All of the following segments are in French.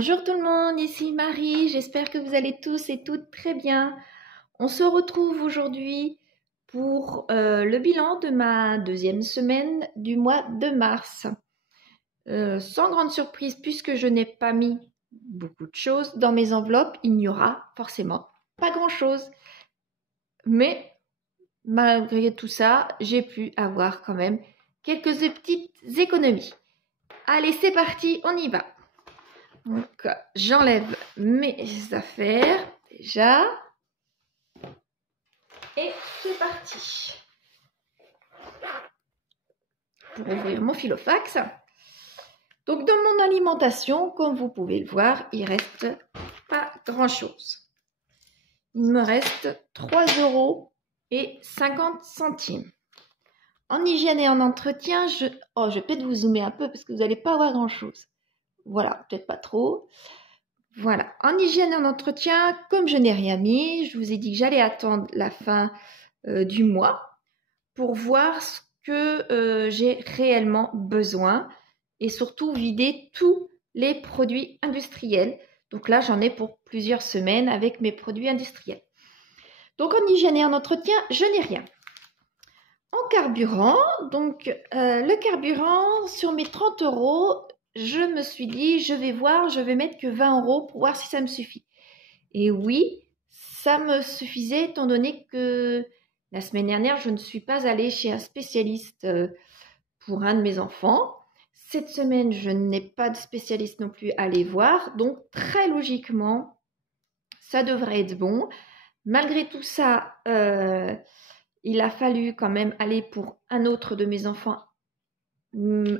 Bonjour tout le monde, ici Marie, j'espère que vous allez tous et toutes très bien. On se retrouve aujourd'hui pour le bilan de ma deuxième semaine du mois de mars. Sans grande surprise, puisque je n'ai pas mis beaucoup de choses dans mes enveloppes, il n'y aura forcément pas grand-chose. Mais malgré tout ça, j'ai pu avoir quand même quelques petites économies. Allez, c'est parti, on y va. Donc, j'enlève mes affaires déjà. Et c'est parti. Pour ouvrir mon filofax. Donc, dans mon alimentation, comme vous pouvez le voir, il ne reste pas grand-chose. Il me reste 3,50 €. En hygiène et en entretien, je vais peut-être vous zoomer un peu parce que vous n'allez pas voir grand-chose. Voilà, peut-être pas trop. Voilà, en hygiène et en entretien, comme je n'ai rien mis, je vous ai dit que j'allais attendre la fin du mois pour voir ce que j'ai réellement besoin et surtout vider tous les produits industriels. Donc là, j'en ai pour plusieurs semaines avec mes produits industriels. Donc en hygiène et en entretien, je n'ai rien. En carburant, donc le carburant sur mes 30 €, je me suis dit, je vais mettre que 20 € pour voir si ça me suffit. Et oui, ça me suffisait étant donné que la semaine dernière, je ne suis pas allée chez un spécialiste pour un de mes enfants. Cette semaine, je n'ai pas de spécialiste non plus à aller voir. Donc, très logiquement, ça devrait être bon. Malgré tout ça, il a fallu quand même aller pour un autre de mes enfants,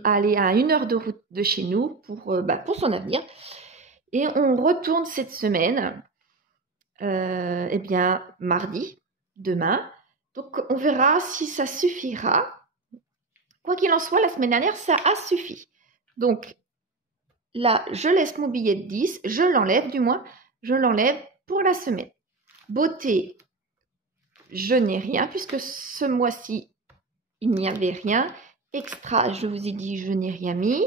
aller à 1 heure de route de chez nous pour son avenir. Et on retourne cette semaine, mardi, demain. Donc, on verra si ça suffira. Quoi qu'il en soit, la semaine dernière, ça a suffi. Donc, là, je laisse mon billet de 10, je l'enlève pour la semaine. Beauté, je n'ai rien puisque ce mois-ci, il n'y avait rien. Extra, je vous ai dit, je n'ai rien mis.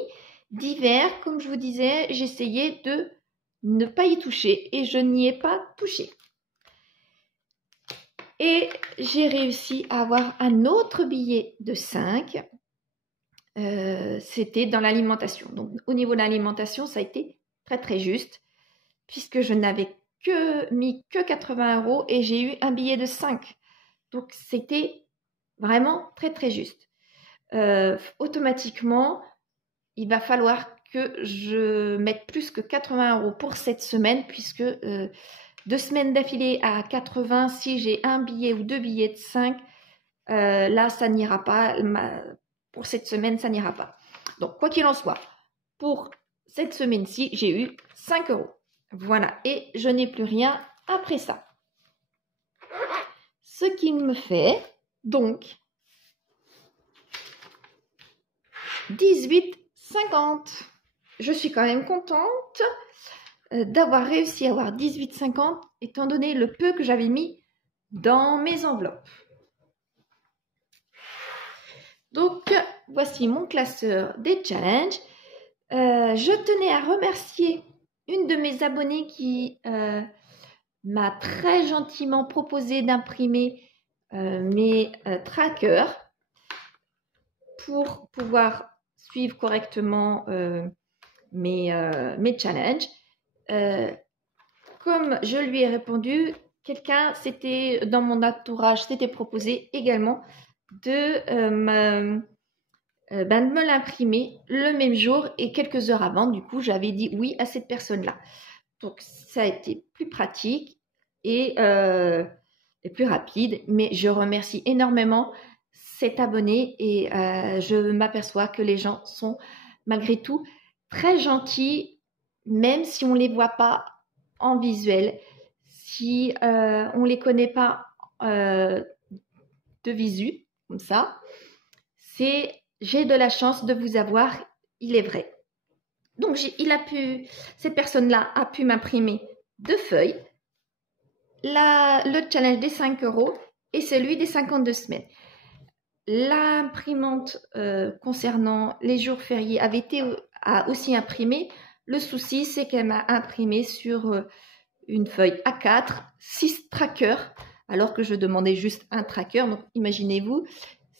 Divers, comme je vous disais, j'essayais de ne pas y toucher et je n'y ai pas touché. Et j'ai réussi à avoir un autre billet de 5. C'était dans l'alimentation. Donc, au niveau de l'alimentation, ça a été très, très juste puisque je n'avais mis que 80 € et j'ai eu un billet de 5. Donc, c'était vraiment très, très juste. Automatiquement, il va falloir que je mette plus que 80 € pour cette semaine puisque 2 semaines d'affilée à 80, si j'ai un billet ou 2 billets de 5, là, ça n'ira pas. Pour cette semaine, ça n'ira pas. Donc, quoi qu'il en soit, pour cette semaine-ci, j'ai eu 5 €. Voilà, et je n'ai plus rien après ça. Ce qui me fait donc 18,50 €. Je suis quand même contente d'avoir réussi à avoir 18,50 € étant donné le peu que j'avais mis dans mes enveloppes. Donc, voici mon classeur des challenges. Je tenais à remercier une de mes abonnées qui m'a très gentiment proposé d'imprimer mes trackers pour pouvoir suivre correctement mes challenges. Comme je lui ai répondu, quelqu'un dans mon entourage s'était proposé également de me l'imprimer le même jour et quelques heures avant. Du coup, j'avais dit oui à cette personne-là. Donc, ça a été plus pratique et plus rapide. Mais je remercie énormément cet abonné et je m'aperçois que les gens sont malgré tout très gentils, même si on ne les voit pas en visuel, si on ne les connaît pas de visu, comme ça. J'ai de la chance de vous avoir, il est vrai. Donc, cette personne-là a pu m'imprimer 2 feuilles, le challenge des 5 € et celui des 52 semaines. L'imprimante concernant les jours fériés a aussi imprimé Le souci, c'est qu'elle m'a imprimé sur une feuille A4, 6 trackers, alors que je demandais juste un tracker. Donc, imaginez-vous,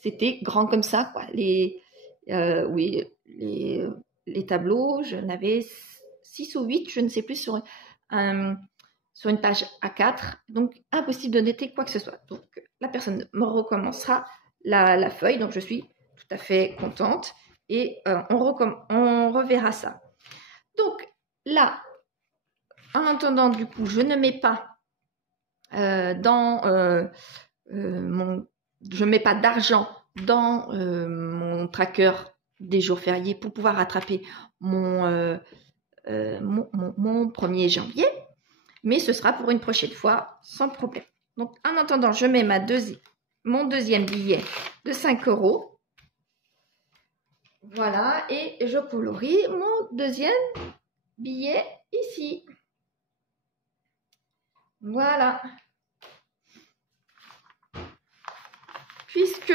c'était grand comme ça, quoi. Oui, les tableaux, j'en avais 6 ou 8, je ne sais plus, sur une page A4. Donc, impossible de noter quoi que ce soit. Donc, la personne me recommencera la feuille. Donc, je suis tout à fait contente. Et on reverra ça. Donc, là, en attendant, du coup, je ne mets pas je mets pas d'argent dans mon tracker des jours fériés pour pouvoir rattraper mon 1er janvier, mais ce sera pour une prochaine fois sans problème. Donc en attendant, je mets mon deuxième billet de 5 €. Voilà, et je colorie mon deuxième billet ici. Voilà. Puisque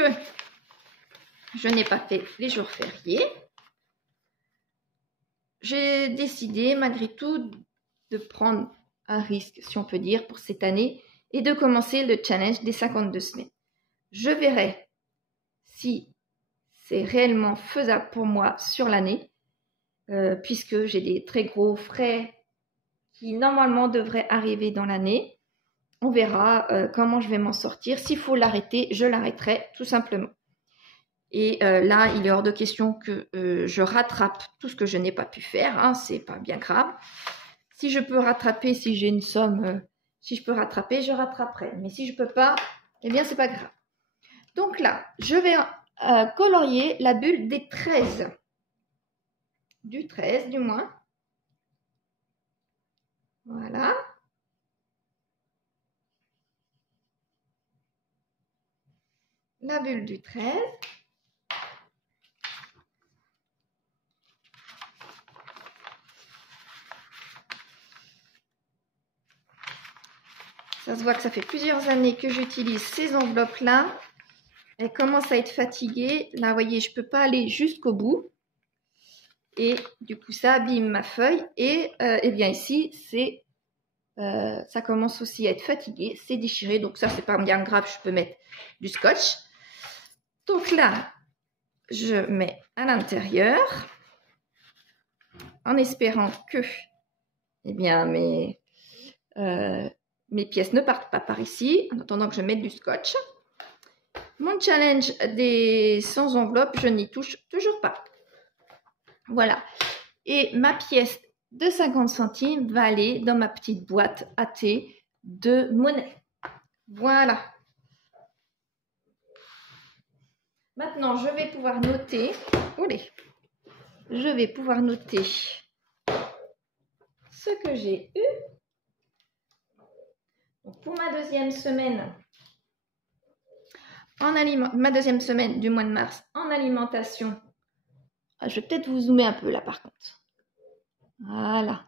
je n'ai pas fait les jours fériés, j'ai décidé malgré tout de prendre un risque, si on peut dire, pour cette année et de commencer le challenge des 52 semaines. Je verrai si c'est réellement faisable pour moi sur l'année, puisque j'ai des très gros frais qui normalement devraient arriver dans l'année. On verra comment je vais m'en sortir. S'il faut l'arrêter, je l'arrêterai tout simplement. Et là, il est hors de question que je rattrape tout ce que je n'ai pas pu faire. Hein, c'est pas bien grave. Si je peux rattraper, si j'ai une somme, si je peux rattraper, je rattraperai. Mais si je peux pas, eh bien, c'est pas grave. Donc là, je vais colorier la bulle des 13. Du 13, du moins. Voilà. La bulle du 13. Ça se voit que ça fait plusieurs années que j'utilise ces enveloppes-là. Elles commencent à être fatiguées. Là, vous voyez, je ne peux pas aller jusqu'au bout. Et du coup, ça abîme ma feuille. Et eh bien ici, ça commence aussi à être fatigué. C'est déchiré. Donc ça, c'est pas bien grave. Je peux mettre du scotch. Donc là, je mets à l'intérieur. En espérant que eh bien, mes pièces ne partent pas par ici. En attendant que je mette du scotch. Mon challenge des 100 enveloppes, je n'y touche toujours pas. Voilà. Et ma pièce de 50 centimes va aller dans ma petite boîte à thé de monnaie. Voilà. Maintenant, je vais pouvoir noter. Je vais pouvoir noter ce que j'ai eu. Donc, pour ma deuxième semaine, ma deuxième semaine du mois de mars en alimentation. Je vais peut-être vous zoomer un peu là par contre. Voilà.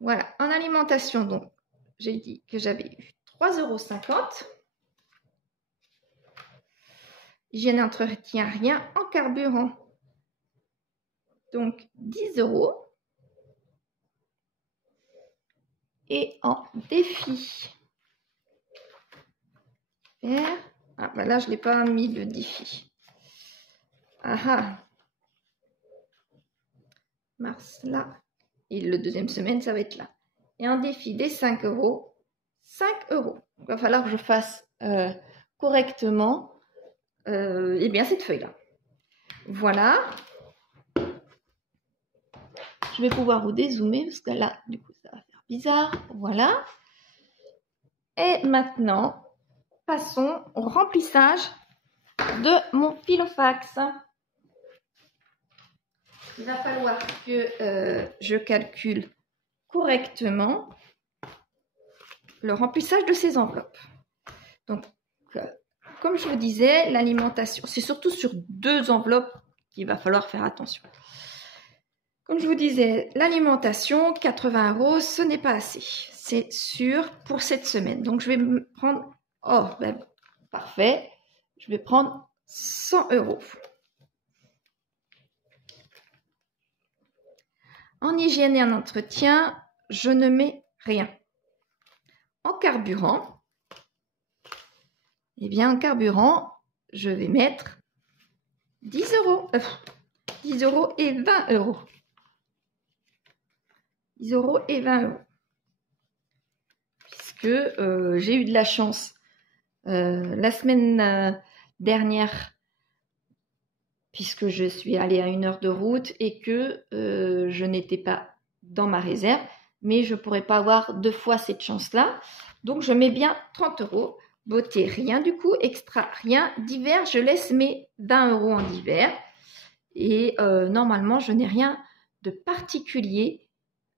Voilà. En alimentation, donc, j'ai dit que j'avais eu 3,50 €. Hygiène entretien, rien. En carburant, donc 10 €. Et en défi. Ah, ben là, je ne l'ai pas mis le défi. Mars, là. Et le deuxième semaine, ça va être là. Et en défi des 5 €, 5 €. Il va falloir que je fasse correctement eh bien, cette feuille-là. Voilà. Je vais pouvoir vous dézoomer parce que là, du coup, ça va faire bizarre. Voilà. Et maintenant, passons au remplissage de mon filofax. Il va falloir que je calcule correctement le remplissage de ces enveloppes. Donc, comme je vous disais, l'alimentation, c'est surtout sur 2 enveloppes qu'il va falloir faire attention. Comme je vous disais, l'alimentation, 80 €, ce n'est pas assez. C'est sûr pour cette semaine. Donc, je vais me prendre... Oh, ben, parfait. Je vais prendre 100 €. En hygiène et en entretien, je ne mets rien. En carburant, eh bien en carburant, je vais mettre 10 euros. 10 euros et 20 euros. 10 euros et 20 euros. Puisque j'ai eu de la chance la semaine dernière, puisque je suis allée à 1 heure de route et que je n'étais pas dans ma réserve, mais je ne pourrais pas avoir 2 fois cette chance-là. Donc, je mets bien 30 euros. Beauté, rien du coup. Extra, rien. Divers, je laisse mes 20 euros en divers. Et normalement, je n'ai rien de particulier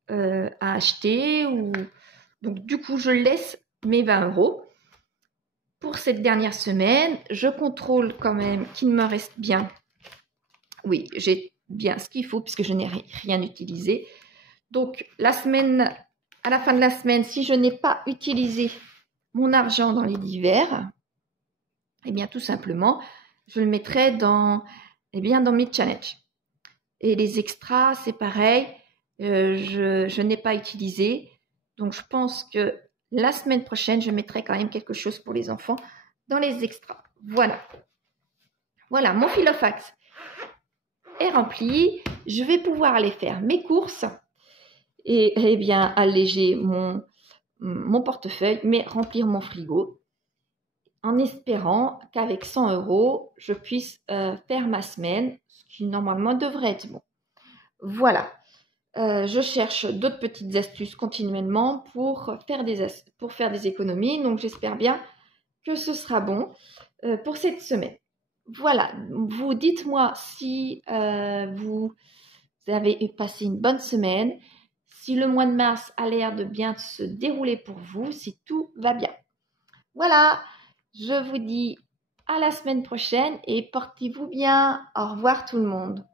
à acheter. Donc, du coup, je laisse mes 20 euros. Pour cette dernière semaine, je contrôle quand même qu'il me reste bien. Oui, j'ai bien ce qu'il faut puisque je n'ai rien utilisé. Donc, à la fin de la semaine, si je n'ai pas utilisé mon argent dans les divers, eh bien, tout simplement, je le mettrai dans mes challenges. Et les extras, c'est pareil, je n'ai pas utilisé. Donc, je pense que la semaine prochaine, je mettrai quand même quelque chose pour les enfants dans les extras. Voilà. Voilà, mon filofax est rempli. Je vais pouvoir aller faire mes courses et bien alléger mon portefeuille, mais remplir mon frigo en espérant qu'avec 100 euros, je puisse faire ma semaine, ce qui normalement devrait être bon. Voilà. Je cherche d'autres petites astuces continuellement pour faire des économies. Donc, j'espère bien que ce sera bon pour cette semaine. Voilà. Vous dites-moi si vous avez passé une bonne semaine, si le mois de mars a l'air de bien se dérouler pour vous, si tout va bien. Voilà. Je vous dis à la semaine prochaine et portez-vous bien. Au revoir tout le monde.